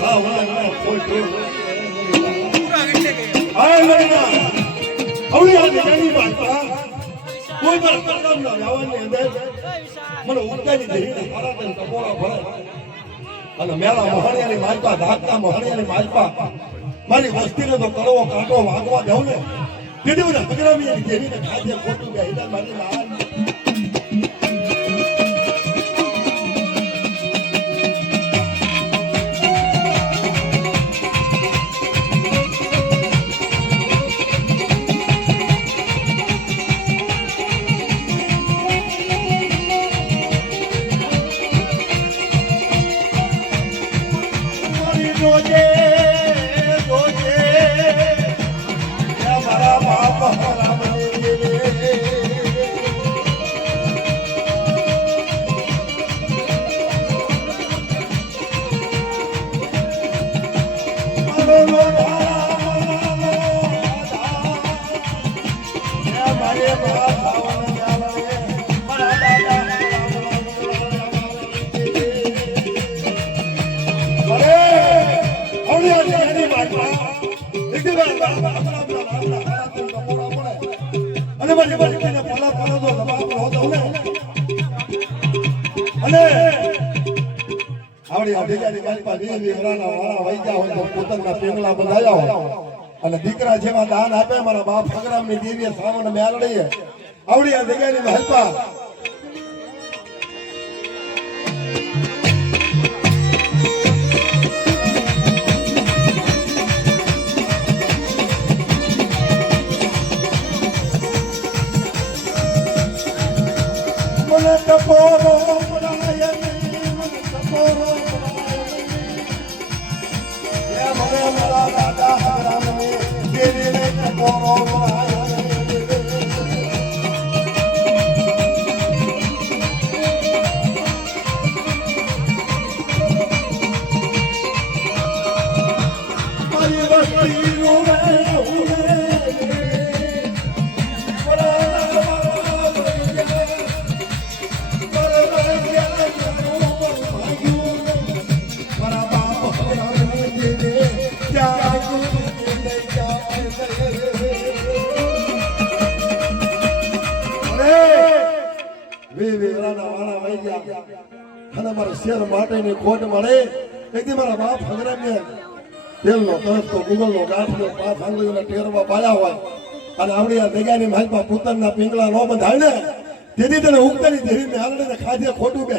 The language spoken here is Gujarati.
સાવના ફોટો આય લગના હવે આ જની વાત કોઈ પર કદમ ના આવવાની અંદર મને ઉડકાની દેહી મારા તન કપોરા ભરે અને મેલા મહાણિયાની માલપા ધાકતા મહાણિયાની માલપા મારી વસ્તીને તો કડવો કાંટો વાગવા દઉં ને કીધું ને હજરામીની દેવીને ખાધે ખોટું બે હિદાન મારી ના દીકરા જેવા દાન આપે મારા બાપ સંગ્રામ ની દેવી સાવન મેલડી આવડી આ જગ્યાની મહેલપા મને કપોરો મારા દાદા હરામને દેવીને કપોરો મારી વસ્તી રોવે શેર માટેની ખોટ મળે એકદી મારા બાપ હંગરામને તેલનો તરફતો ગુગલનો ગાંઠનો પાંચ આંગળીઓના ટેરવા પાયા હોય અને આવડી આ જગ્યાની માલપા પુત્રના પિંગલા ન બંધાય ને તેથી તેને ઉગતાની દેવી મેલડીને ખાધે ખોટું બે